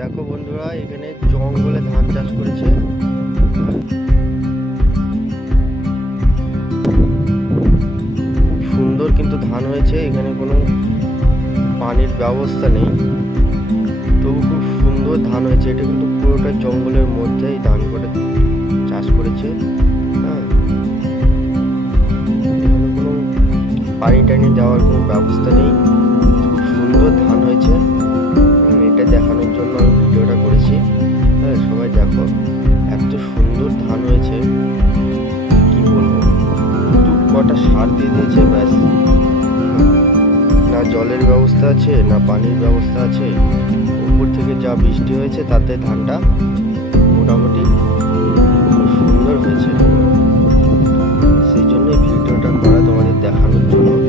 দেখো বন্ধুরা, এখানে জঙ্গলে ধান চাষ করেছে। সুন্দর কিন্তু ধান হয়েছে। এখানে কোনো পানির ব্যবস্থা নেই, তবু খুব সুন্দর ধান হয়েছে। এটা কিন্তু পুরোটা জঙ্গলের মধ্যেই ধান করে চাষ করেছে। হ্যাঁ, এখানে কোনো পানি টানি দেওয়ার কোনো ব্যবস্থা নেই। খুব সুন্দর ধান হয়েছে। এটা দেখানোর জন্য আমি ভিডিওটা করেছি। হ্যাঁ, সবাই দেখো, এত সুন্দর ধান হয়েছে, কি বলবো। দু কটা সার দিয়ে দিয়েছে, ব্যাস। না জলের ব্যবস্থা আছে, না পানির ব্যবস্থা আছে। উপর থেকে যা বৃষ্টি হয়েছে তাতে ধানটা মোটামুটি খুব সুন্দর হয়েছে। সেই জন্য ভিডিওটা করা, তোমাদের দেখানোর জন্য।